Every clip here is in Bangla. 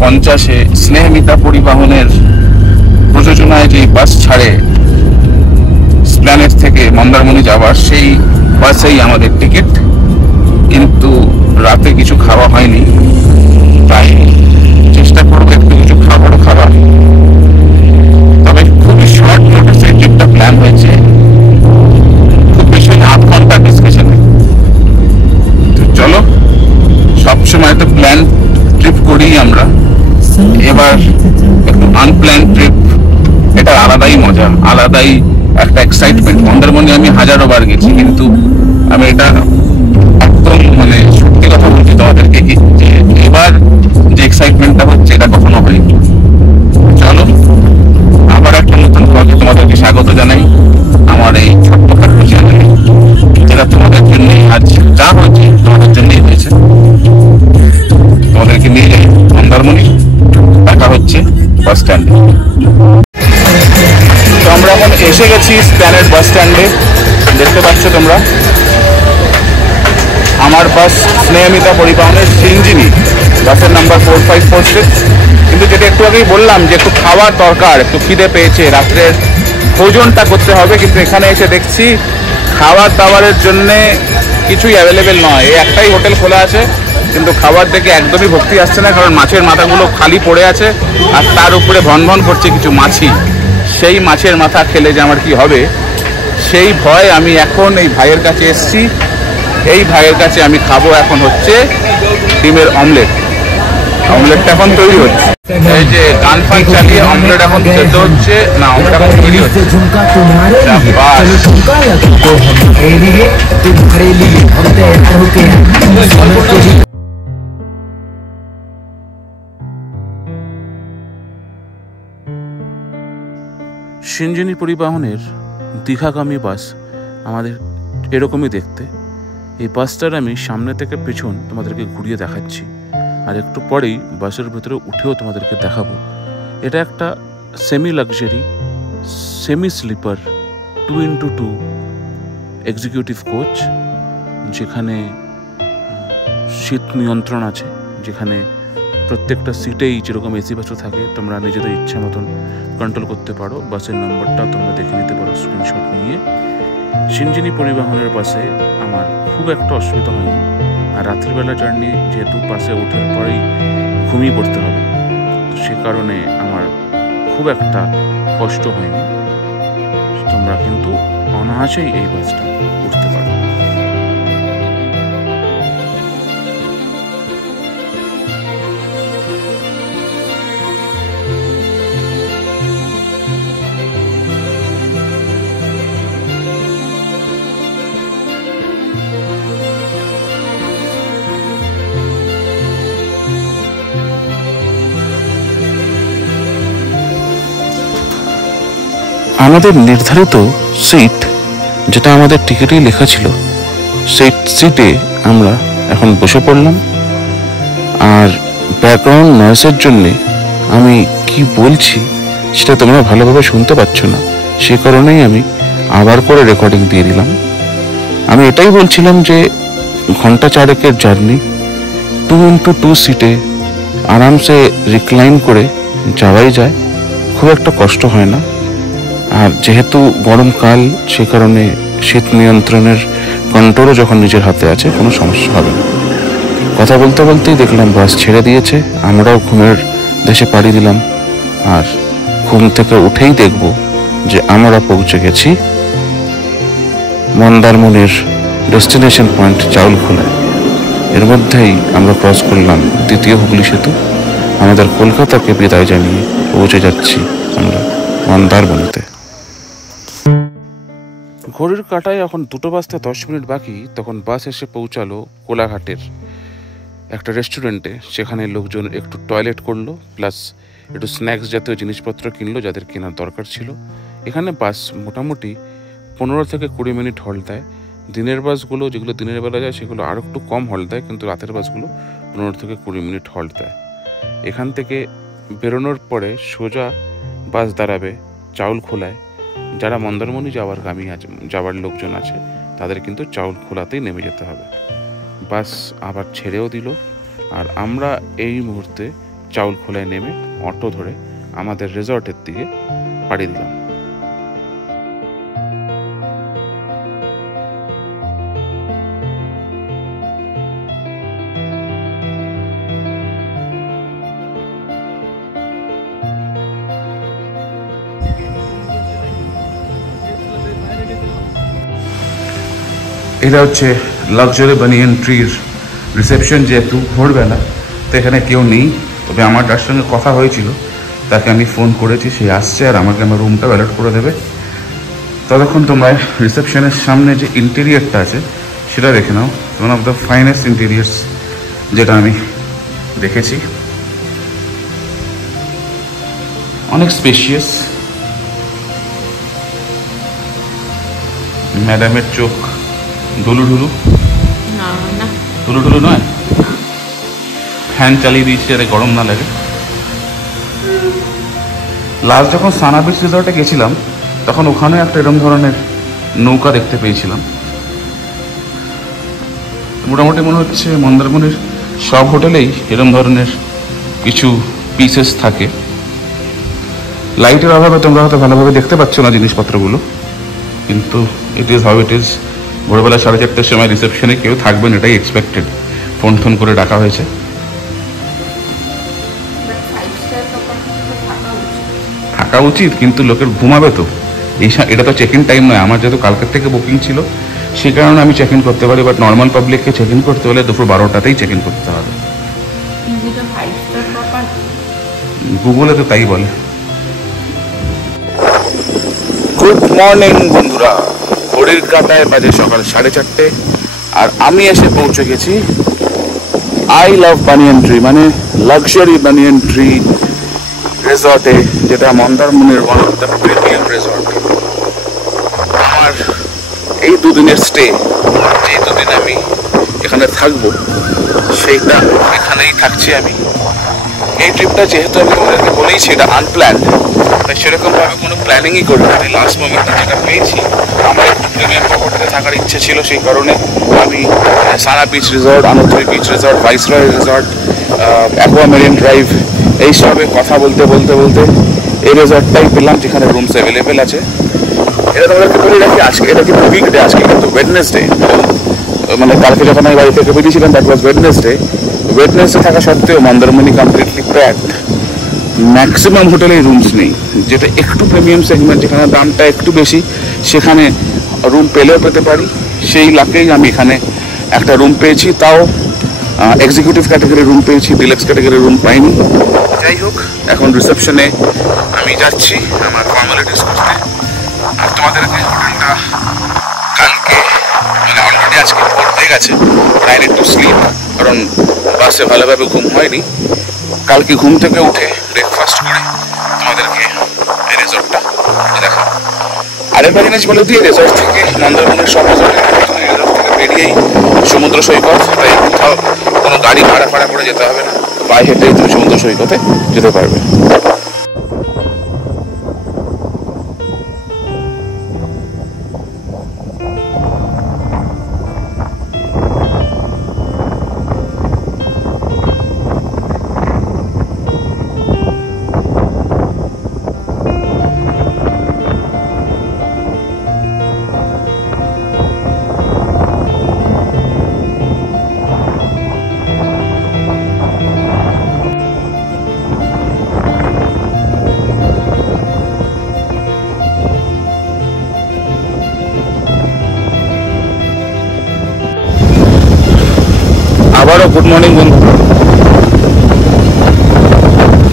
50-এ স্নেহমিতা পরিবহনের প্রযোজনায় যে বাস ছাড়ে স্প্ল্যানেড থেকে মন্দারমণি যাওয়ার, সেই বাসেই আমাদের টিকিট। কিন্তু রাতে কিছু খাওয়া হয়নি, তাই চেষ্টা করবো একটু কিছু খাবারও খাবার। তবে খুবই শর্ট নোটিসে ট্রিপটা প্ল্যান হয়েছে, খুব বেশি 8 ঘন্টা ডিসকাশনে। তো চলো, সবসময় তো প্ল্যান ট্রিপ করি আমরা, এবার একটু আনপ্ল্যান ট্রিপ, এটা আলাদাই মজা, আলাদাই একটা এক্সাইটমেন্ট। মন্দারমণি আমি হাজারো বার গেছি, কিন্তু আমি এটা একদম মানে সত্যি কথা বলছি তোমাদেরকে কি, যে এবার যে এক্সাইটমেন্টটা হচ্ছে এটা কখনো হয়নি। চলো, আবার একটা নতুন ব্লগে তোমাদেরকে স্বাগত জানাই আমার এই ছোট্টখাটো চ্যানেলে, যেটা তোমাদের জন্য আজ যা হয়েছে তোমাদের জন্যই হয়েছে। তোমাদেরকে নিয়ে যাই মন্দারমণি, দেখা হচ্ছে বাস স্ট্যান্ডে। তো আমরা এখন এসে গেছি স্প্ল্যানেড বাস স্ট্যান্ডে। দেখতে পাচ্ছ তোমরা, আমার বাস স্নেহমিতা পরিবহনের সিঞ্জিনি, বাসের নাম্বার 4546। কিন্তু যেটা একটু আগেই বললাম যে একটু খাওয়ার দরকার, একটু খিদে পেয়েছে, রাত্রের ভোজনটা করতে হবে। কিন্তু এখানে এসে দেখছি খাবার দাবারের জন্যে কিছুই অ্যাভেলেবেল নয়। এই একটাই হোটেল খোলা আছে, কিন্তু খাবার দেখে একদমই ভক্তি আসছে না, কারণ মাছের মাথাগুলো খালি পড়ে আছে, আর তার উপরে ভন ভন করছে কিছু মাছি। সেই মাছের মাথা খেলে যে আমার কি হবে, সেই ভয় আমি এখন এই ভাইয়ের কাছে এসছি। এই ভাইয়ের কাছে আমি খাবো এখন হচ্ছে ডিমের অমলেট। অমলেটটা এখন তৈরি হচ্ছে, এই যে গান ফান চালিয়ে অমলেট এখন সেদ্ধ হচ্ছে, না অমলেট এখন তৈরি হচ্ছে। সিঞ্জিনি পরিবহনের দীঘাগামী বাস আমাদের এরকমই দেখতে। এই বাসটার আমি সামনে থেকে পেছন তোমাদেরকে ঘুরিয়ে দেখাচ্ছি, আর একটু পরেই বাসের ভেতরে উঠেও তোমাদেরকে দেখাবো। এটা একটা semi luxury, semi sleeper 2x2 executive coach, যেখানে শীত নিয়ন্ত্রণ আছে, যেখানে প্রত্যেকটা সিটেই যেরকম এসি বাসও থাকে তোমরা নিজেদের ইচ্ছা মতন কন্ট্রোল করতে পারো। বাসের নম্বরটা তোমরা দেখে নিতে পারো স্ক্রিনশট নিয়ে। সিঞ্জিনি পরিবহনের বাসে আমার খুব একটা অসুবিধা হয়নি, আর রাত্রিবেলা জার্নি যেহেতু বাসে ওঠার পরেই ঘুমিয়ে পড়তে হবে, সে কারণে আমার খুব একটা কষ্ট হয়নি। তোমরা কিন্তু অনায়াসেই এই বাসটা উঠতে পারো। আমাদের নির্ধারিত সিট, যেটা আমাদের টিকিটেই লেখা ছিল, সেই সিটে আমরা এখন বসে পড়লাম। আর ব্যাকগ্রাউন্ড নয়েজের জন্যে আমি কি বলছি সেটা তোমরা ভালোভাবে শুনতে পাচ্ছ না, সে কারণেই আমি আবার করে রেকর্ডিং দিয়ে দিলাম। আমি এটাই বলছিলাম যে ঘন্টা 4 জার্নি 2x2 সিটে আরামসে রিক্লাইন করে যাওয়াই যায়, খুব একটা কষ্ট হয় না। আর যেহেতু গরমকাল, সে কারণে শীত নিয়ন্ত্রণের কন্ট্রোলও যখন নিজের হাতে আছে, কোনো সমস্যা হবে না। কথা বলতে বলতেই দেখলাম বাস ছেড়ে দিয়েছে, আমরাও ঘুমের দেশে পাড়ি দিলাম। আর ঘুম থেকে উঠেই দেখব যে আমরা পৌঁছে গেছি মন্দারমণির ডেস্টিনেশন পয়েন্ট চাউলখোলায়। এর মধ্যেই আমরা ক্রস করলাম দ্বিতীয় হুগলি সেতু। আমাদের কলকাতাকে বিদায় জানিয়ে পৌঁছে যাচ্ছি আমরা মন্দারমণিতে। ঘড়ির কাঁটায় এখন 2 বাজতে 10 মিনিট বাকি, তখন বাস এসে পৌঁছালো কোলাঘাটের একটা রেস্টুরেন্টে। সেখানে লোকজন একটু টয়লেট করলো, প্লাস একটু স্ন্যাক্স জাতীয় জিনিসপত্র কিনলো যাদের কেনার দরকার ছিল। এখানে বাস মোটামুটি 15 থেকে 20 মিনিট হল্ট দেয়। দিনের বাসগুলো, যেগুলো দিনের বেলা যায়, সেগুলো আরও একটু কম হল্ট দেয়, কিন্তু রাতের বাসগুলো 15 থেকে 20 মিনিট হল্ট দেয়। এখান থেকে বেরোনোর পরে সোজা বাস দাঁড়াবে চাউলখোলায়। যারা মন্দারমণি যাওয়ার লোকজন আছে, তাদের কিন্তু চাউলখোলাতেই নেমে যেতে হবে। বাস আবার ছেড়েও দিল, আর আমরা এই মুহূর্তে চাউল খোলায় নেমে অটো ধরে আমাদের রিসর্টের দিকে পাড়ি দিলাম। এটা হচ্ছে লাক্সারি বানিয়ান ট্রির রিসেপশন। যেহেতু ভোরবেলা তো এখানে কেউ নেই, তবে আমার যার সঙ্গে কথা হয়েছিল তাকে আমি ফোন করেছি, সে আসছে আর আমাকে আমার রুমটা অ্যালার্ট করে দেবে। ততক্ষণ তোমরা রিসেপশনের সামনে যে ইন্টেরিয়ারটা আছে সেটা দেখে নাও। One of the finest interiors যেটা আমি দেখেছি, অনেক স্পেশিয়াস। ম্যাডামের চোখ ঢুলু ঢুলু, ঢুলু ঢুলু নয়, ফ্যান চালিয়ে দিয়েছি যাতে গরম না লাগে। লাস্ট যখন সানা বিচ রিসর্টে গেছিলাম তখন ওখানে একটা এরকম ধরনের নৌকা দেখতে পেয়েছিলাম। মোটামুটি মনে হচ্ছে মন্দারমণির সব হোটেলেই এরকম ধরনের কিছু পিসেস থাকে। লাইটের অভাবে তোমরা হয়তো ভালোভাবে দেখতে পাচ্ছ না জিনিসপত্রগুলো, কিন্তু it is how it is. ভোরবেলা 4:30টার সময় রিসেপশনে কেউ থাকবেন এটাই এক্সপেক্টেড, ফোন ফোন করে ডাকা হয়েছে। থাকা উচিত, কিন্তু লোকের ঘুমাবে তো। এটা তো চেক ইন টাইম নয়। আমার যেহেতু কালকের থেকে বুকিং ছিল সেই কারণে আমি চেক ইন করতে পারি, বাট নর্মাল পাবলিককে চেক ইন করতে হলে দুপুর 12টাতেই চেক ইন করতে হবে। গুগলে তো তাই বলে। গুড মর্নিং বন্ধুরা, ঘড়ির কাঁটায় বাজে সকাল 4:30 আর আমি এসে পৌঁছে গেছি আই লাভ বানিয়ান ট্রি মানে লাক্সারি বানিয়ান ট্রি রিসর্টে, যেটা মন্দারমণির one of the premium resort. আমার এই দুদিনের স্টে, যে দুদিন আমি এখানে থাকবো সেইটা এখানেই থাকছি আমি। এই ট্রিপটা যেহেতু আমি তোমাদেরকে বলেইছি এটা আনপ্ল্যান্ড, তাই সেরকমভাবে কোনো প্ল্যানিংই করি না। আমি লাস্ট মোমেন্টে যেটা পেয়েছি, আমার একটু প্রিমিয়াম প্রপার্টিতে থাকার ইচ্ছে ছিল, সেই কারণে আমি Sana beach resort, Anutri beach resort, viceroy resort, aqua marine drive এইসবে কথা বলতে বলতে বলতে এই রিসর্টটাই পেলাম যেখানে রুমস অ্যাভেলেবেল আছে। এটা তোমাদেরকে বলে রাখি, আজকে এটা কিন্তু উইকডে, আজকে কিন্তু ওয়েডনেসডে। মানে কালকে যখন আমি বাড়ি থেকে বেরিয়েছিলাম দ্যাট ওয়াজ ওয়েডনেসডে। ওয়েডনেসডে থাকা সত্ত্বেও মন্দারমণি কমপ্লিটলি প্যাকড। ম্যাক্সিমাম হোটেলেই রুমস নেই, যেটা একটু প্রিমিয়াম সেগমেন্ট, যেখানে দামটা একটু বেশি, সেখানে রুম পেলেও পেতে পারি। সেই লাকেই আমি এখানে একটা রুম পেয়েছি, তাও এক্সিকিউটিভ ক্যাটাগরি রুম পেয়েছি, ডিলাক্স ক্যাটাগরি রুম পাইনি। যাই হোক, এখন রিসেপশনে আমি যাচ্ছি আমার ফর্মালিটিস করতে। আর তোমাদেরকে হোটেলটা কালকে মানে অলরেডি আজকে ভোর হয়ে গেছে, আই নিড টু স্লিপ, কারণ বাসে ভালোভাবে ঘুম হয়নি। কালকে ঘুম থেকে উঠে ব্রেকফাস্ট করে তোমাদেরকে এই রিসর্টটা দেখাবো। আরেকটা জিনিস বলে দিই, রিসর্ট থেকে মন্দারমণির সব রিসর্ট থেকে বেরিয়েই সমুদ্র সৈকত, তাই কোথাও কোনো গাড়ি ভাড়া করে যেতে হবে না, পায়ে হেঁটে তুমি সমুদ্র সৈকতে যেতে পারবে। আবারও গুড মর্নিং বন্ধু।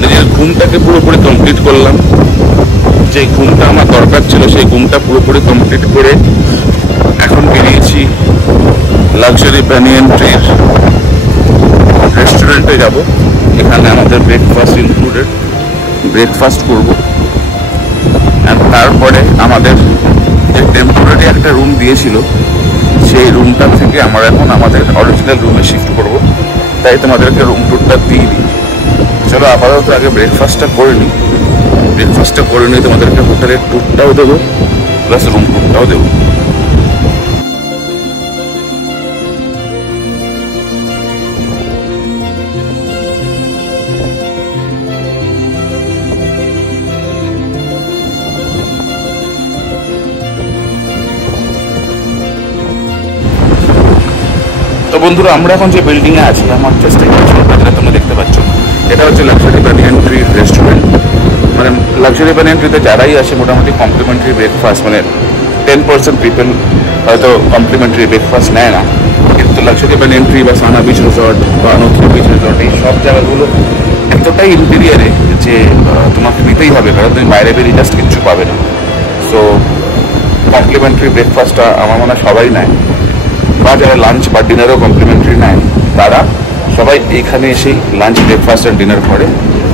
নিজের ঘুমটাকে পুরোপুরি কমপ্লিট করলাম। যে ঘুমটা আমার দরকার ছিল সেই ঘুমটা পুরোপুরি কমপ্লিট করে এখন বেরিয়েছি লাক্সারি বানিয়ান ট্রির রেস্টুরেন্টে যাব। এখানে আমাদের ব্রেকফাস্ট ইনক্লুডেড, ব্রেকফাস্ট করব। আর তারপরে আমাদের যে টেম্পোরারি একটা রুম দিয়েছিল সেই রুমটা থেকে আমরা এখন আমাদের অরিজিনাল রুমে শিফট করব। তাই তোমাদেরকে রুম টুরটা দিয়ে দিই। চলো আপাতত আগে ব্রেকফাস্টটা করে নিই। ব্রেকফাস্টটা করে নিই, তোমাদেরকে হোটেলের টুরটাও দেবো প্লাস রুম টুরটাও দেবো। তো বন্ধুরা, আমরা এখন যে বিল্ডিংয়ে আছি, আমার চেষ্টা করছি, যেটা তোমরা দেখতে পাচ্ছ, এটা হচ্ছে লাক্সারি বানিয়ান ট্রি রেস্টুরেন্ট। মানে লাক্সারি বানিয়ান ট্রিতে যারাই আসে মোটামুটি কমপ্লিমেন্টারি ব্রেকফাস্ট, মানে 10% পিপল হয়তো কমপ্লিমেন্টারি ব্রেকফাস্ট নেয় না, কিন্তু লাক্সারি বানিয়ান ট্রি বা সানা বিচ রিসর্ট বা নথি বিচ রিসর্ট এই সব জায়গাগুলো এতটাই ইন্টেরিয়ারে যে তোমাকে নিতেই হবে, কারণ তুমি বাইরে বেরিয়ে জাস্ট কিচ্ছু পাবে না। সো কমপ্লিমেন্টারি ব্রেকফাস্টটা আমার মনে হয় সবাই নেয়, বা যারা লাঞ্চ বা ডিনারও কমপ্লিমেন্টারি নেয় তারা সবাই এইখানে এসেই লাঞ্চ, ব্রেকফাস্ট আর ডিনার করে।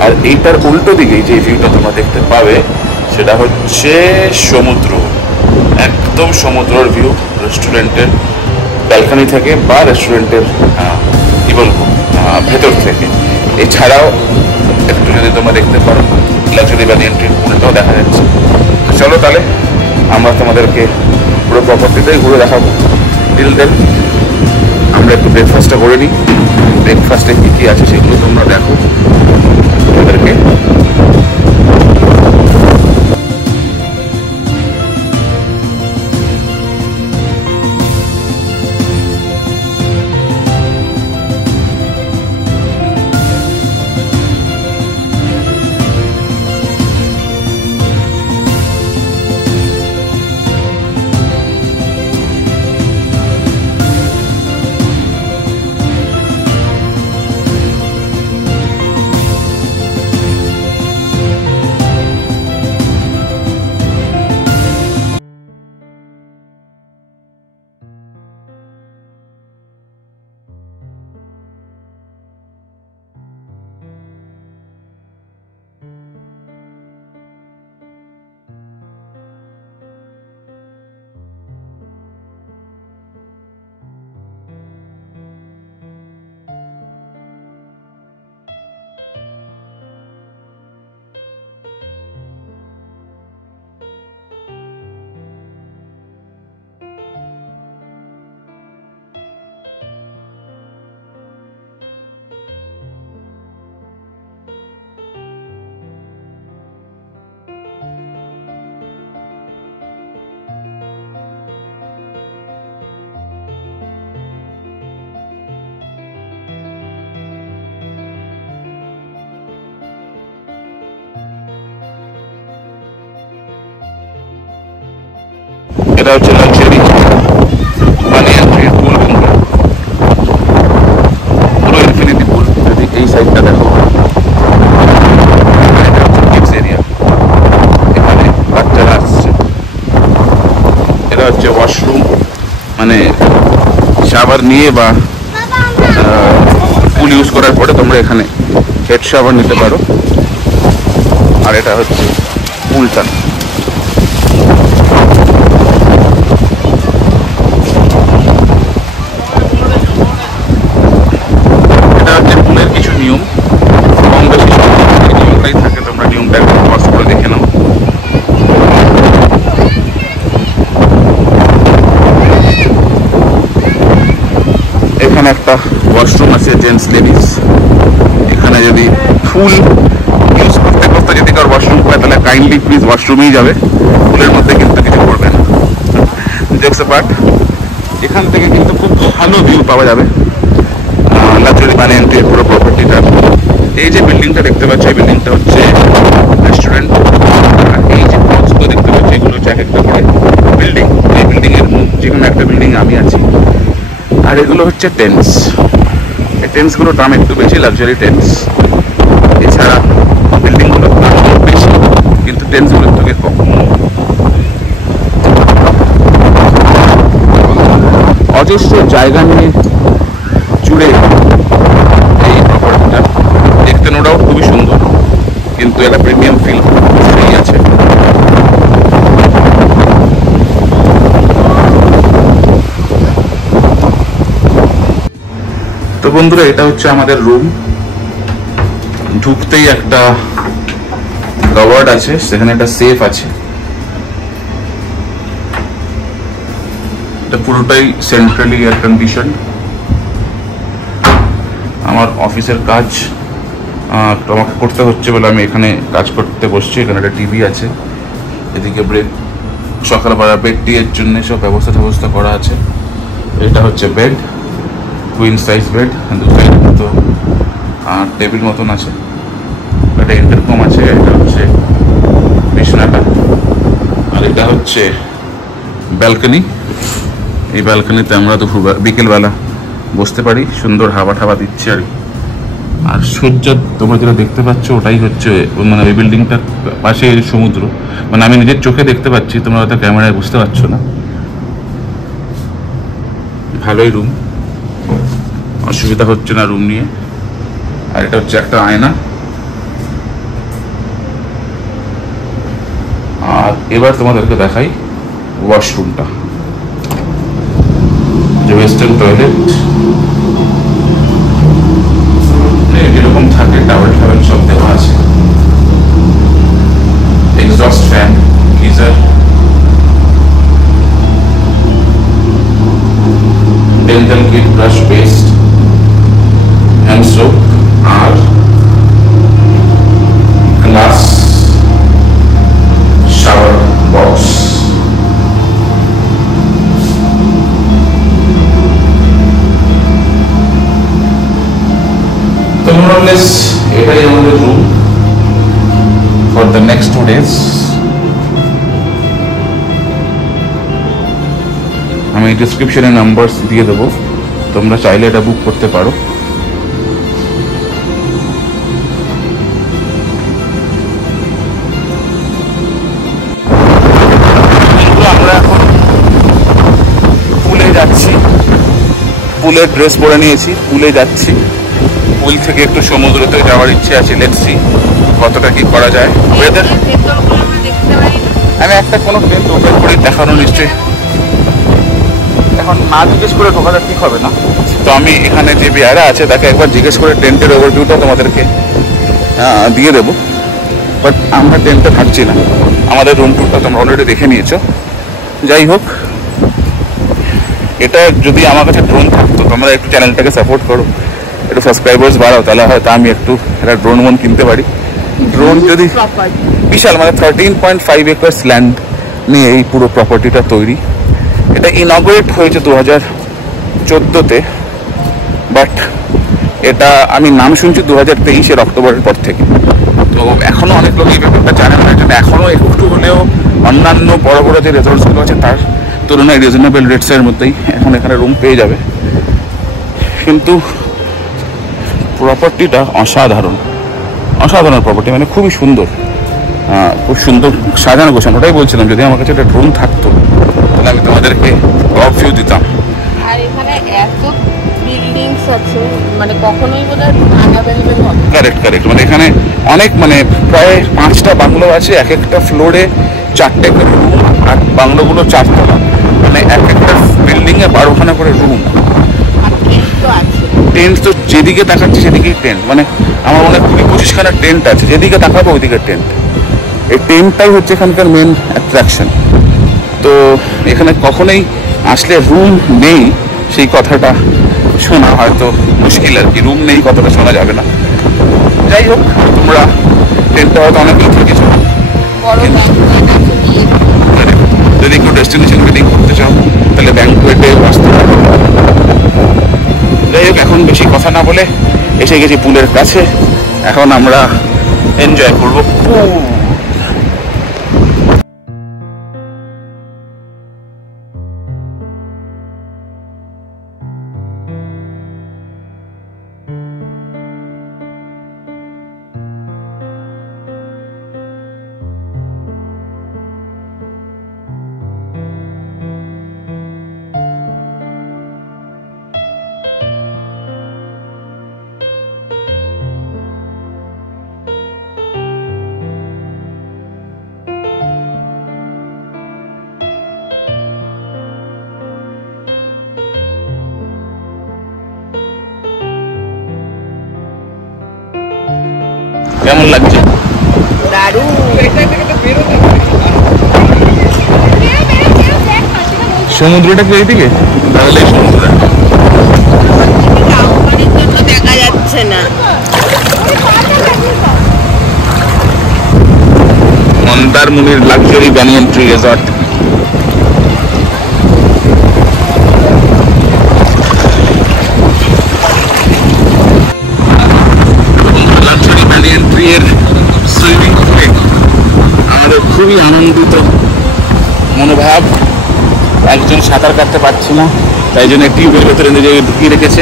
আর এইটার উল্টো দিকেই যে ভিউটা তোমরা দেখতে পাবে সেটা হচ্ছে সমুদ্র, একদম সমুদ্রের ভিউ রেস্টুরেন্টের ব্যালকনি থেকে বা রেস্টুরেন্টের কী বলবো ভেতর থেকে। এছাড়াও একটু যদি তোমরা দেখতে পারো লাক্সারি বানিয়ান ট্রির পুলটাও দেখা যাচ্ছে। চলো তাহলে আমরা তোমাদেরকে পুরো প্রপার্টিটাই ঘুরে দেখাবো। টিল দেন আমরা একটু ব্রেকফাস্টটা করে নিই। ব্রেকফাস্টে কী কী আছে সেগুলো তোমরা দেখো তোমাদেরকে। এটা হচ্ছে লাক্সারি বানিয়ান ট্রির পুল, পুরো ইনফিনিটি পুল। যদি এই সাইডটা দেখো, এটা হচ্ছে কিডস এরিয়া, এখানে বাচ্চারা আসছে। এটা হচ্ছে ওয়াশরুম, মানে শাওয়ার নিয়ে বা পুল ইউজ করার পরে তোমরা এখানে হেড শাওয়ার নিতে পারো। আর এটা হচ্ছে পুলটা। কিছু নিয়ম কম বেশি নিয়মটাই থাকে, তোমরা নিয়মটা একটু পজ করে দেখে নাও। এখানে একটা ওয়াশরুম আছে জেন্টস লেডিস। এখানে যদি ফুল ইউজ করতে করতে যদি কারো ওয়াশরুম পায় তাহলে কাইন্ডলি প্লিজ ওয়াশরুমেই যাবে, ফুলের মধ্যে কিন্তু কিছু করবে না। দেখতে পাট এখান থেকে কিন্তু খুব ভালো ভিউ পাওয়া যাবে লাক্সারি বানিয়ান ট্রির পুরো প্রপার্টিটা। এই যে বিল্ডিংটা দেখতে পাচ্ছ, এই বিল্ডিংটা হচ্ছে রেস্টুরেন্ট। আর এই যে পথগুলো দেখতে পাচ্ছ, এগুলো হচ্ছে এক একটা করে বিল্ডিং। এই বিল্ডিংয়ের যেখানে একটা বিল্ডিং আমি আছি। আর এগুলো হচ্ছে টেন্টস। এই টেন্টসগুলোর দাম একটু বেশি, লাক্সারি টেন্টস। এছাড়া বিল্ডিংগুলোর দাম বেশি, কিন্তু টেন্টসগুলোর থেকে কম। অজস্র জায়গা নিয়ে জুড়ে এই প্রপার্টিটা দেখতে নো ডাউট খুবই সুন্দর, কিন্তু একটা প্রিমিয়াম ফিল আছে। তো বন্ধুরা, এটা হচ্ছে আমাদের রুম। ঢুকতেই একটা কাভার্ড আছে, সেখানে একটা সেফ আছে। এটা পুরোটাই সেন্ট্রালি এয়ার কন্ডিশন। আমার অফিসের কাজ আমাকে করতে হচ্ছে বলে আমি এখানে কাজ করতে বসছি। এখানে একটা টিভি আছে, এদিকে ব্রেক, সকালবেলা বেড টিয়ের জন্য সব ব্যবস্থা করা আছে। এটা হচ্ছে বেড। কুইন সাইজ বেড, দুটো মতো টেবিল মতন আছে, একটা ইন্টারকম আছে, এটা হচ্ছে বিছানাটা, আর এটা হচ্ছে ব্যালকনি। এই ব্যালকনিতে আমরা দুপুর বিকেলবেলা বসতে পারি, সুন্দর হাওয়া ঠাওয়া দিচ্ছে আর কি। আর সূর্য তোমরা যেটা দেখতে পাচ্ছ ওটাই হচ্ছে মানে এই বিল্ডিংটার পাশে সমুদ্র, মানে আমি নিজের চোখে দেখতে পাচ্ছি, তোমরা হয়তো ক্যামেরায় বুঝতে পারছো না। ভালোই রুম, অসুবিধা হচ্ছে না রুম নিয়ে। আর এটা হচ্ছে একটা আয়না। আর এবার তোমাদেরকে দেখাই ওয়াশরুমটা, যে ওয়েস্টার্ন টয়লেট যেরকম থাকে, টাওয়েল টাওয়েল সব দেওয়া আছে, exhaust fan, geyser, dental kit, brush, paste, hand soap, আর গ্লাস শাওয়ার বক্স। তো মোরলেস এটাই আমাদের room for the next 2 days। আমি ডিসক্রিপশনে নাম্বার দিয়ে দেবো, তোমরা চাইলে এটা বুক করতে পারো। আমরা এখন পুলে যাচ্ছি, পুলের ড্রেস পরে নিয়েছি, পুলে যাচ্ছি। পুল থেকে একটু সমুদ্রতে যাওয়ার ইচ্ছে আছে, লেটস সি কতটা কি করা যায়। ওয়েদার আমি একটা কোনো ট্রেন ওপেন করে দেখানো নিশ্চয়ই, এখন না জিজ্ঞেস করে ঢোকাটা ঠিক হবে না। তো আমি এখানে যে বিয়ারা আছে তাকে একবার জিজ্ঞেস করে টেন্টের ওভারভিউটা তোমাদেরকে দিয়ে দেবো। বাট আমরা টেন্টে থাকছি না, আমাদের রুম টুরটা তোমরা অলরেডি দেখে নিয়েছো। যাই হোক, এটা যদি আমার কাছে ড্রোন থাকতো, তোমরা একটু চ্যানেলটাকে সাপোর্ট করো, একটু সাবস্ক্রাইবার্স বাড়াও, তাহলে হয়তো আমি একটু একটা ড্রোন কিনতে পারি। ড্রোন যদি বিশাল, মানে 13.5 acres ল্যান্ড নিয়ে এই পুরো প্রপার্টিটা তৈরি। এটা ইনঅগ্রেট হয়েছে 2014-তে, বাট এটা আমি নাম শুনছি 2023-এর অক্টোবরের পর থেকে। তো এখনও অনেক লোক এই ব্যাপারটা জানে না, জন্য এখনও একটু হলেও অন্যান্য বড় বড় যে রিসোর্টসগুলো আছে তার তুলনায় রিজনেবল রেটসের মধ্যেই এখন এখানে রুম পেয়ে যাবে। কিন্তু প্রপার্টিটা অসাধারণ, অসাধারণ প্রপার্টি, মানে খুবই সুন্দর, খুব সুন্দর সাজানো গোছানো। ওটাই বলছিলাম, যদি আমার কাছে একটা ড্রোন থাকতো তাহলে আমি তোমাদেরকে টপ ভিউ দিতাম। আর এখানে এত বিল্ডিংস আছে, মানে কখনোই বোধহয় আনঅ্যাভেলেবল হবে। কারেক্ট, মানে এখানে অনেক, মানে প্রায় 5টা বাংলো আছে, এক একটা ফ্লোরে 4টে করে রুম, আর বাংলোগুলো 4তলা, মানে এক একটা বিল্ডিংয়ে 12খানা করে রুম। আর টেন্ট তো আছে, টেন্ট তো যেদিকে তাকাচ্ছি সেদিকেই টেন্ট, মানে আমার মনে হয় 20-25খানা টেন্ট আছে, যেদিকে তাকাবো ওইদিকে টেন্ট। এই টেন্টটাই হচ্ছে এখানকার মেন অ্যাট্রাকশন। তো এখানে কখনোই আসলে রুম নেই সেই কথাটা শোনা হয়তো মুশকিল আর কি, রুম নেই কথাটা শোনা যাবে না। যাই হোক, তোমরা টেন্টটা হয়তো অনেকেই থেকেছো, বড় ব্যাংকুয়েট আছে, বিয়ে যদি কেউ ডেস্টিনেশন ওয়েডিং করতে চাও তাহলে ব্যাংকুয়েটে আসতে পারো। যাই হোক, এখন বেশি কথা না বলে এসে গেছি পুলের কাছে, এখন আমরা এনজয় করবো পুল। কেমন লাগছে? দারুণ। সমুদ্রটা কি ওইদিকে? তাহলে সমুদ্র টাউনের জন্য দেখা যাচ্ছে না। মন্দারমণির লাক্সারি ব্যানিয়ান ট্রি রিসর্ট। সাঁতার কাটতে পারছি না, তাই জন্য টিউবের ভেতরে নিজেকে ঢুকিয়ে রেখেছে।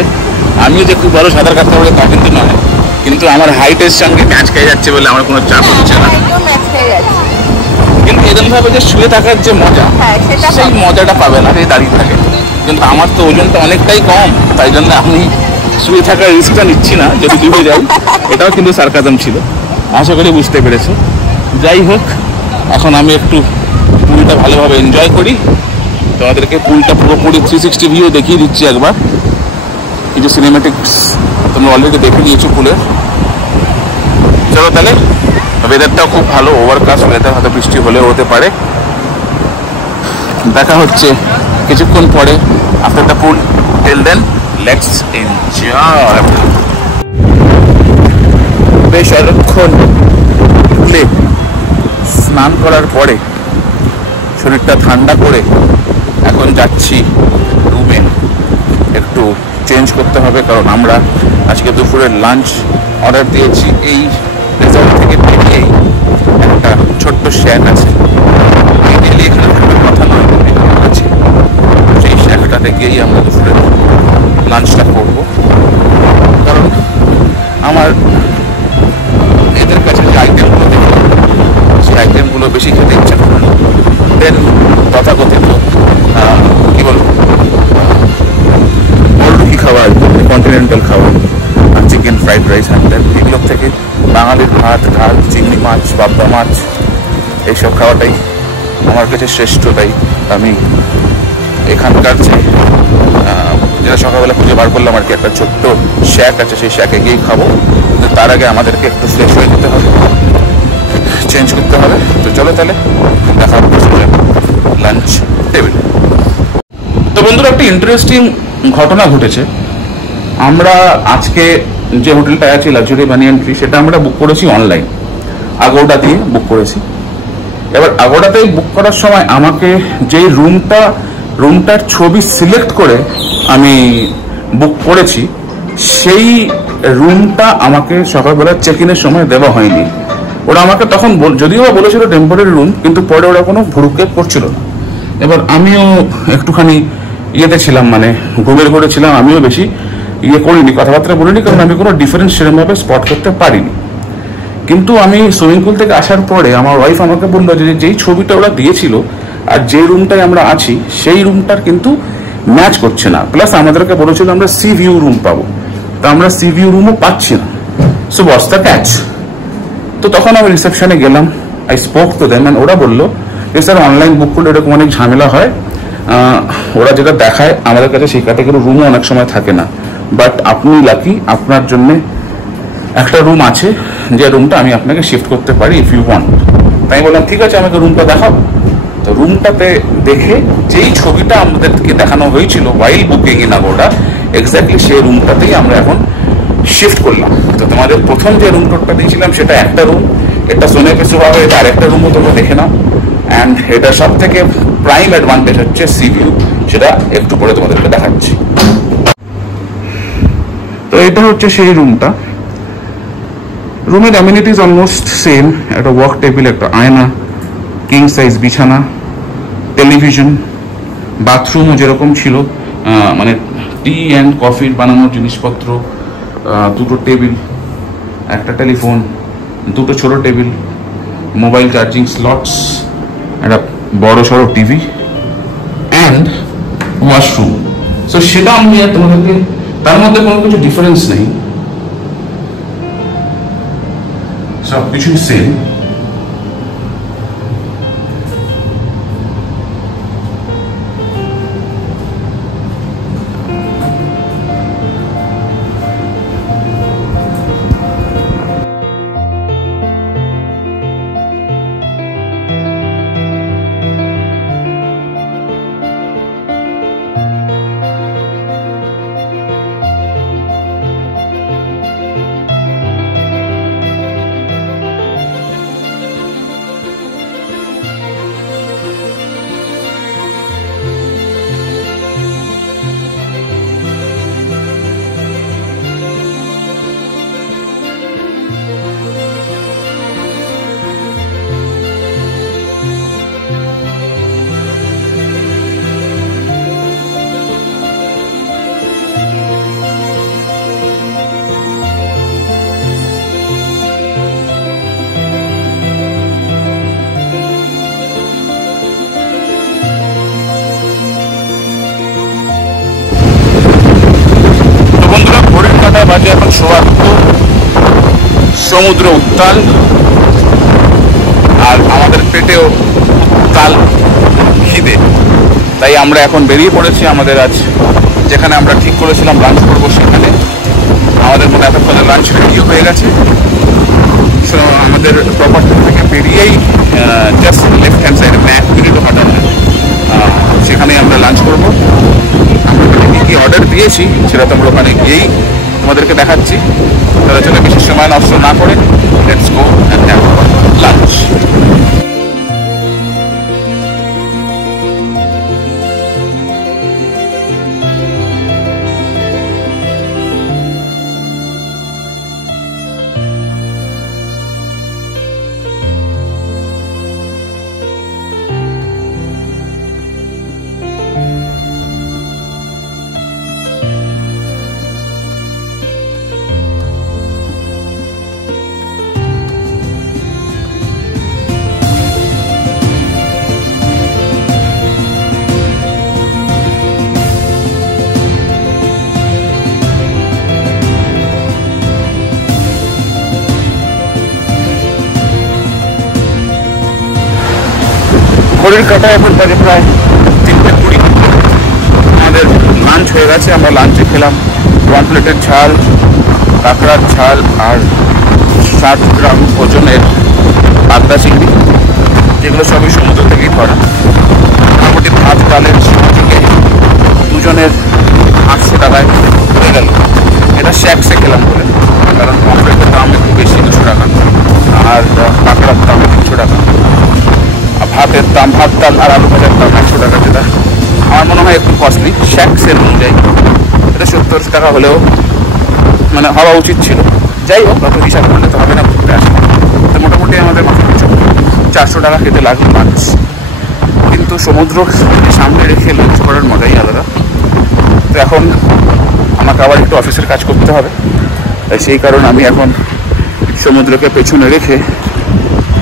আমিও যে খুব ভালো সাঁতার কাটতে পারি তা কিন্তু নয়, কিন্তু আমার হাইটের সঙ্গে ম্যাচ খেয়ে যাচ্ছে বলে আমার কোনো চাপ হচ্ছে না। একদম ম্যাচ খেয়ে যাচ্ছে। কিন্তু এরকম ভাবে যে শুয়ে থাকার যে মজা, হ্যাঁ, সেটা সেই পাবে। মজাটা পাবে না, এই দাঁড়িয়ে থাকে। কিন্তু আমার তো ওজনটা অনেকটাই কম, তাই জন্য আমি শুয়ে থাকার রিস্কটা নিচ্ছি না যদি ডুবে যাই। এটাও কিন্তু সার্কাজম ছিল, আশা করি বুঝতে পেরেছো। যাই হোক, এখন আমি একটু পুলটা ভালোভাবে এনজয় করি, তোমাদেরকে পুলটা পুরোপুরি 360 ভিউ দেখিয়ে দিচ্ছি একবার। কিছু সিনেমেটিক্স তোমরা অলরেডি দেখে নিয়েছো পুলের। চলো তাহলে, ওয়েদারটাও খুব ভালো, ওভারকাস্ট ওয়েদার, হয়তো বৃষ্টি হলেও হতে পারে। দেখা হচ্ছে কিছুক্ষণ পরে after the pool. Till then let's enjoy. বেশ অনেকক্ষণ পুলে স্নান করার পরে শরীরটা ঠান্ডা করে এখন যাচ্ছি রুমে। একটু চেঞ্জ করতে হবে, কারণ আমরা আজকে দুপুরের লাঞ্চ অর্ডার দিয়েছি। এই রেস্টুরেন্ট থেকে বেরিয়েই একটা ছোট্ট শ্যাক আছে, ডেলি এখানে থাকার কথা নয়, আছে। সেই শ্যাকটাতে গিয়েই আমরা দুপুরের লাঞ্চটা করবো, কারণ আমার এদের কাছে যে আইটেমগুলো দেখি সেই আইটেমগুলো বেশি খেতে ইচ্ছা করে না। দেন তথাকথিত কী বলবো, ওল্ডি খাবার, কন্টিনেন্টাল খাবার, চিকেন ফ্রাইড রাইস, হ্যান্ডেল, এগুলোর থেকে বাঙালির ভাত, ডাল, চিংড়ি মাছ, পাবদা মাছ, এইসব খাওয়াটাই আমার কাছে শ্রেষ্ঠ। তাই আমি এখানকার যে যেটা সকালবেলা খুঁজে বার করলাম আর কি, একটা ছোট্ট শ্যাক আছে, সেই শ্যাকে গিয়েই খাবো। তার আগে আমাদেরকে একটু ফ্রেশ হয়ে যেতে হবে, চেঞ্জ করতে হবে। তো চলো তাহলে দেখা হবে লাঞ্চ টেবিল। তো বন্ধুরা, একটা ইন্টারেস্টিং ঘটনা ঘটেছে। আমরা আজকে যে হোটেলটা আছে লাক্সারি বানিয়ান ট্রি, সেটা আমরা বুক করেছি অনলাইন, আগোডা দিয়ে বুক করেছি। এবার আগোডাতে বুক করার সময় আমাকে যেই রুমটার ছবি সিলেক্ট করে আমি বুক করেছি, সেই রুমটা আমাকে সকালবেলা চেক ইনের সময় দেওয়া হয়নি। ওরা আমাকে তখন যদিও বা বলেছিল টেম্পোরারি রুম, কিন্তু পরে ওরা কোনো ভুরুক্ষেপ করছিল না। এবার আমিও একটুখানি ইয়েতে ছিলাম, মানে ঘুমের ঘরে ছিলাম, আমিও বেশি করিনি, কথাবার্তা বলিনি, কারণ আমি কোনো ডিফারেন্স সেরকমভাবে স্পট করতে পারিনি। কিন্তু আমি সুইমিং পুল থেকে আসার পরে আমার ওয়াইফ আমাকে বললো যে যেই ছবিটা ওরা দিয়েছিল আর যে রুমটায় আমরা আছি সেই রুমটার কিন্তু ম্যাচ করছে না। প্লাস আমাদেরকে বলেছিল আমরা সি ভিউ রুম পাবো, তা আমরা সি ভিউ রুমও পাচ্ছি না। So what's the catch? তো তখন আমি রিসেপশনে গেলাম, আই স্পোক টু দেম, ওরা বললো যে স্যার অনলাইন বুক করলে এরকম অনেক ঝামেলা হয়, ওরা যেটা দেখায় আমাদের কাছে সেই ক্যাটাগরি রুমও অনেক সময় থাকে না। বাট আপনি লাকি, আপনার জন্য একটা রুম আছে, যে রুমটা আমি আপনাকে শিফট করতে পারি ইফ ইউ ওয়ান্ট। তাই বললাম ঠিক আছে, আমাকে রুমটা দেখাও। তো রুমটাতে দেখে যেই ছবিটা আমাদেরকে দেখানো হয়েছিল ওয়াইল বুকিং ইন আগোডা, এক্স্যাক্টলি সেই রুমটাতেই আমরা এখন শিফট করলাম। তো তোমাদের প্রথম যে রুম টোরটা দিয়েছিলাম সেটা একটা রুম, এটা সোনে পে সুবা হয়ে আর একটা রুমও তোমরা দেখে নাও। অ্যান্ড এটা সব থেকে প্রাইম অ্যাডভান্টেজ হচ্ছে সি ভিউ, সেটা একটু পরে তোমাদেরকে দেখাচ্ছি। তো এটা হচ্ছে সেই রুমটা। রুমের অ্যামিনিটিস অলমোস্ট সেম, একটা ওয়ার্ক টেবিল, একটা আয়না, কিং সাইজ বিছানা, টেলিভিশন, বাথরুমও যেরকম ছিল, মানে টি অ্যান্ড কফির বানানোর জিনিসপত্র, দুটো টেবিল, একটা টেলিফোন, দুটো ছোট টেবিল, মোবাইল চার্জিং স্লটস, একটা বড় সড়ো টিভি অ্যান্ড ওয়াশরুম। সো সেটা আমি তোমাদেরকে, তার মধ্যে কোনো কিছু ডিফারেন্স নেই, সব কিছুই সেম। সমুদ্র উত্তাল, আর আমাদের পেটেও উত্তাল খিদে। তাই আমরা এখন বেরিয়ে পড়েছি আমাদের আজ যেখানে আমরা ঠিক করেছিলাম লাঞ্চ করবো সেখানে। আমাদের মনে এতক্ষণে লাঞ্চ রেডিও হয়ে গেছে। আমাদের প্রপার্টি থেকে বেরিয়েই জাস্ট লেফট হ্যান্ড সাইডে 1 মিনিটও হাঁটা নয়, সেখানেই আমরা লাঞ্চ করবো। আমরা কী কী অর্ডার দিয়েছি সেটা তো আমরা ওখানে গিয়েই তোমাদেরকে দেখাচ্ছি। তাদের জন্য বেশি সময় নষ্ট না করে let's go and have lunch. ঘড়ির কাঁটা এখন বাজে প্রায় 3:20। আমাদের লাঞ্চ হয়ে গেছে। আমরা লাঞ্চে খেলাম 1 প্লেটের ঝাল, কাঁকড়ার ঝাল আর 60 গ্রাম ওজনের পাবদা চিংড়ি, যেগুলো সবই সমুদ্র থেকেই ধরা। মোটামুটি ভাত ডালের সহযোগে দুজনের 800 টাকায় হয়ে গেল। এটা শ্যাক্সে খেলাম বলে, কারণ পমফ্রেটের দাম একটু বেশি 200 টাকা, আর কাঁকড়ার দাম 300 টাকা। ভাতের দাম, ভাত ডাল আর আলু ভাজার দাম 100 টাকা, যেটা আমার মনে হয় একটু কস্টলি শ্যাক্সের অনুযায়ী। এটা 70 টাকা হলেও মানে হওয়া উচিত ছিল। যাই হোক, অত হিসাব করলে তো হবে না, ঘুরতে আসে। তো মোটামুটি আমাদের মাথা পিছু 400 টাকা খেতে লাগলো লাঞ্চ। কিন্তু সমুদ্র সামনে রেখে লাঞ্চ করার মজাই আলাদা। তো এখন আমাকে আবার একটু অফিসের কাজ করতে হবে, তাই সেই কারণে আমি এখন সমুদ্রকে পেছনে রেখে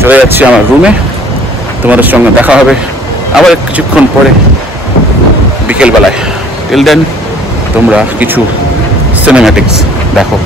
চলে যাচ্ছি আমার রুমে। তোমাদের সঙ্গে দেখা হবে আবার কিছুক্ষণ পরে বিকেলবেলায়। টিল দেন তোমরা কিছু সিনেম্যাটিক্স দেখো।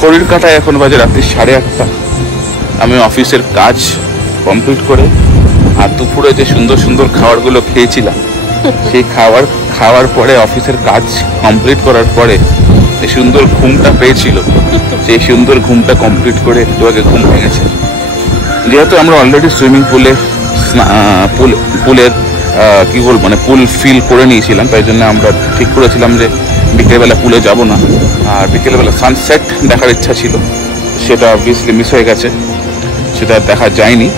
ঘড়ির কাঁটায় এখন বাজে রাত্রি 8:30। আমি অফিসের কাজ কমপ্লিট করে আর দুপুরে যে সুন্দর সুন্দর খাবারগুলো খেয়েছিলাম, সেই খাওয়ার পরে অফিসের কাজ কমপ্লিট করার পরে যে সুন্দর ঘুমটা পেয়েছিল, সেই সুন্দর ঘুমটা কমপ্লিট করে একটু আগে ঘুম ভেঙেছে। যেহেতু আমরা অলরেডি সুইমিং পুলের কী বলবো মানে পুল ফিল করে নিয়েছিলাম, তাই জন্য আমরা ঠিক করেছিলাম যে বিকেলবেলা পুলে যাব না। আর বিকেলবেলা সানসেট দেখার ইচ্ছা ছিল, সেটা অবভিয়াসলি মিস হয়ে গেছে, সেটা দেখা যায়নি।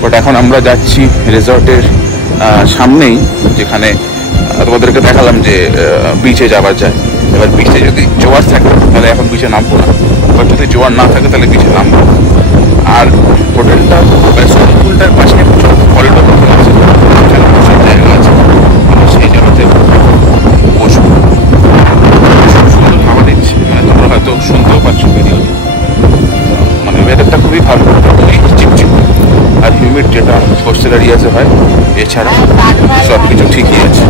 বাট এখন আমরা যাচ্ছি রিসর্টের সামনেই, যেখানে তোমাদেরকে দেখালাম যে বিচে যাওয়া যায়। এবার বিচে যদি জোয়ার থাকে তাহলে এখন বিচে নামবো না, এবার যদি জোয়ার না থাকে তাহলে বিচে নামবো। আর হোটেলটা সুইমিং পুলটার পাশে করিডোর মতো আছে, সেখানে বসার জায়গা আছে, আমরা সেই জায়গাতে বসবো। সুন্দর হাওয়া দিচ্ছে, মানে তোমরা হয়তো শুনতেও পাচ্ছ ভিডিওতে। মানে ওয়েদারটা খুবই ভালো, খুবই চিপচিপ আর হিউমিড, যেটা কোস্টাল এরিয়াতে হয়। এছাড়া সব কিছু ঠিকই আছে।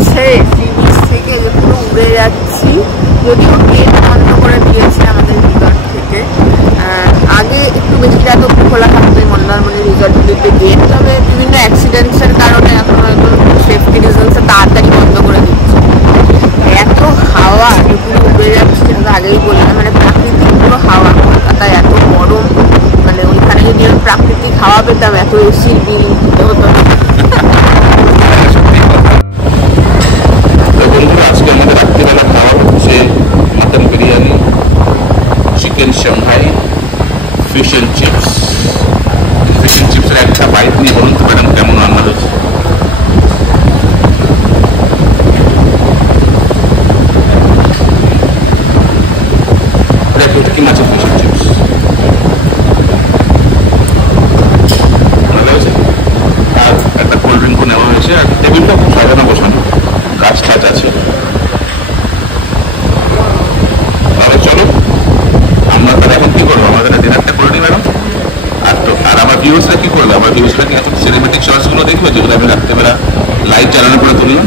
আছে সি বিচ থেকে যে পুরো উড়ে যাচ্ছি। যদিও গেট বন্ধ করে দিয়েছে আমাদের রিসর্ট থেকে। আগে একটু বেশি রাত অব্দি খোলা থাকতো মন্দারমণি রিসর্টগুলিতে গেট, তবে বিভিন্ন অ্যাক্সিডেন্টসের কারণে এখন হয়তো সেফটি রিজনসে তাড়াতাড়ি বন্ধ করে দিচ্ছে। এত হাওয়া পুরো উড়ে যাচ্ছে, সেটা তো আগেই বললাম, মানে প্রাকৃতিক পুরো হাওয়া। কলকাতায় এত গরম, মানে ওইখানে যদি আমি প্রাকৃতিক হাওয়া পেতাম এত এসির বিল দিতে হতো না। বন্ধুরা, আজকে আমাদের রাত্রিবেলা খাওয়া হচ্ছে mutton biryani, chicken Shanghai, fish and chips. Fish and চিপসের একটা বাইট নিয়ে বলুন তো ম্যাডাম কেমন রান্না হয়েছে? এটা কি মাছের ফিশ অ্যান্ড চিপস? ভালো হয়েছে। আর একটা কোল্ড ড্রিঙ্কও নেওয়া হয়েছে, আর টেবিলটা খুব সাজানো গোছানো, গাছ টাছ আছে। তাহলে চলো আমরা তাহলে এখন কি করবো, আমাদের ডিনারটা করে নিই ম্যাডাম। আর আমার ভিউজরা কি করবে, আমার ভিউজরা কি এখন সিনেমেটিক শর্টসগুলো দেখবে যেগুলো আমি রাত্রেবেলা লাইট জ্বালানোর পরে তুললাম?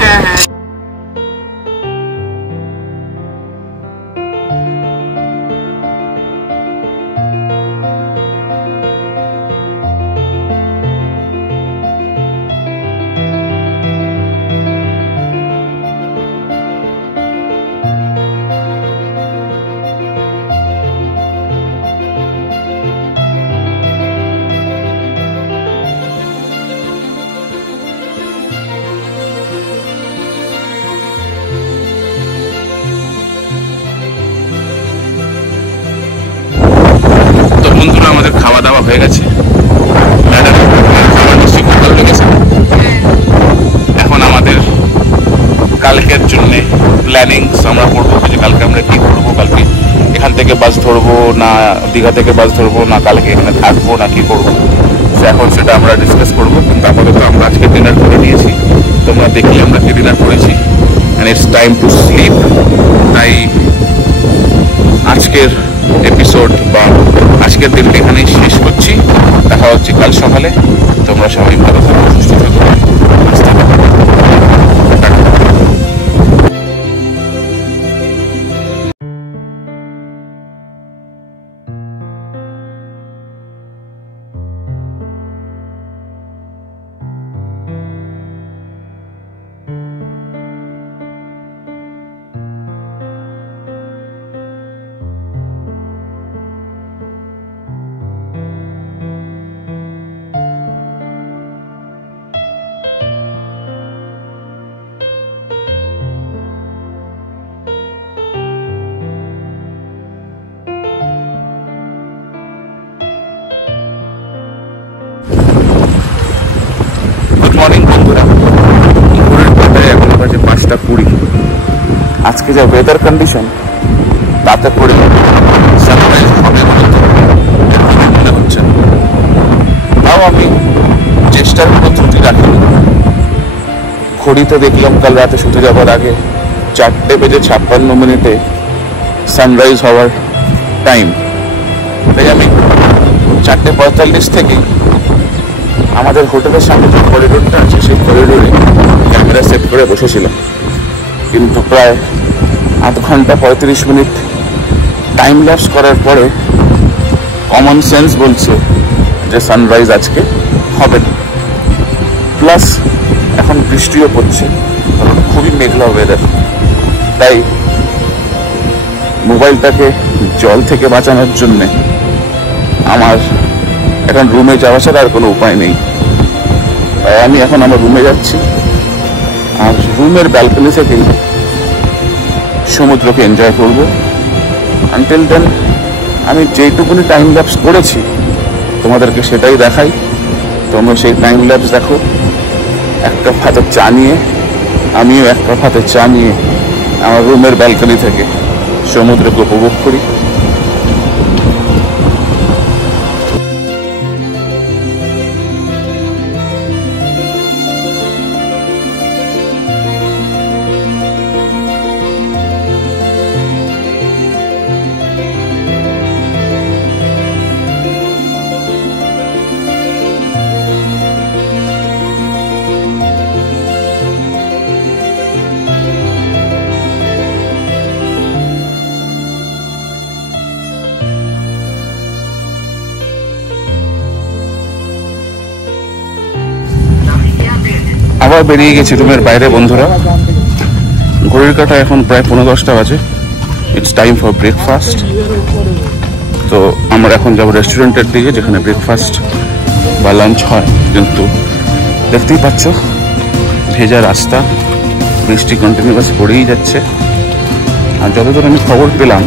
হ্যাঁ হ্যাঁ। বন্ধুরা, আমাদের খাওয়া দাওয়া হয়ে গেছে। ম্যাডাম খাবার নিশ্চয়ই খুব ভালো লেগেছে। এখন আমাদের কালকের জন্য প্ল্যানিংস আমরা করবো যে কালকে আমরা কি করবো, কালকে এখান থেকে বাস ধরবো না দীঘা থেকে বাস ধরবো, না কালকে এখানে থাকবো না কি করবো, এখন সেটা আমরা ডিসকাস করবো। কিন্তু আপাতত আমরা আজকে ডিনার করে নিয়েছি, তোমরা দেখলে আমরা কি ডিনার করেছি। And it's time to sleep. তাই আজকের এপিসোড বা আজকের দিনটা এখানেই শেষ করছি। দেখা হচ্ছে কাল সকালে। তোমরা সবাই ভালো থাকো, সুস্থ থাকো, আস্তে থাকো। মর্নিং বন্ধুরা, দুপুরের বেলায় এখন বাজে 5:20। আজকে যা ওয়েদার কন্ডিশন তাতে করে সানরাইজ হবে বলে তো মনে হচ্ছে না। তাও আমি চেষ্টার কোনো ত্রুটি রাখিনি। ঘড়িতে দেখলাম কাল রাতে শুতে যাবার আগে 4:56 সানরাইজ হওয়ার টাইম। তাই আমি 4:45 থেকেই আমাদের হোটেলের সামনে যে করিডোরটা আছে সেই করিডোরে ক্যামেরা সেট করে বসেছিলাম। কিন্তু প্রায় আধ ঘন্টা 35 মিনিট টাইম ল্যাপস করার পরে কমন সেন্স বলছে যে সানরাইজ আজকে হবে না। প্লাস এখন বৃষ্টিও পড়ছে, কারণ খুবই মেঘলা ওয়েদার। তাই মোবাইলটাকে জল থেকে বাঁচানোর জন্যে আমার এখন রুমে যাওয়া ছাড়া আর কোনো উপায় নেই। তাই আমি এখন আমার রুমে যাচ্ছি, আর রুমের ব্যালকনি থেকেই সমুদ্রকে এনজয় করবো। আনটিল দেন আমি যেইটুকুনি টাইম ল্যাপস করেছি তোমাদেরকে সেটাই দেখাই। তোমরা সেই টাইম ল্যাপস দেখো। এক কাপ হাতে চা নিয়ে, আমিও এক কাপ হাতে চা নিয়ে আমার রুমের ব্যালকনি থেকে সমুদ্রকে উপভোগ করি। আবার বেরিয়ে গেছি রুমের বাইরে বন্ধুরা। ঘড়ির কাঁটা এখন প্রায় 10:15 বাজে। It's time for breakfast. তো আমরা এখন যাবো রেস্টুরেন্টের দিকে, যেখানে ব্রেকফাস্ট বা লাঞ্চ হয়। কিন্তু দেখতেই পাচ্ছ ভেজা রাস্তা, বৃষ্টি কন্টিনিউয়াস পড়েই যাচ্ছে। আর যতদূর আমি খবর পেলাম,